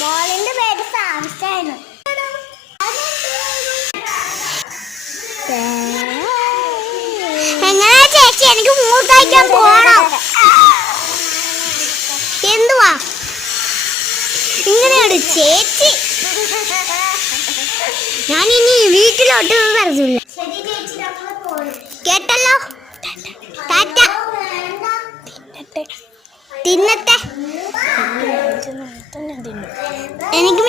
മോളിന്റെ പേര് സാംസാണ്. എങ്ങനെയാ ചേച്ചി? എനിക്ക് മൂഡ് കഴിക്കാൻ പോണം. എന്തുവാ ഇങ്ങനെയാണ് ചേച്ചി? ഞാൻ ഇനി വീട്ടിലോട്ട് വരത്തില്ല. കേട്ടല്ലോ. ടാറ്റ. തിന്നട്ടെ. എനിക്ക്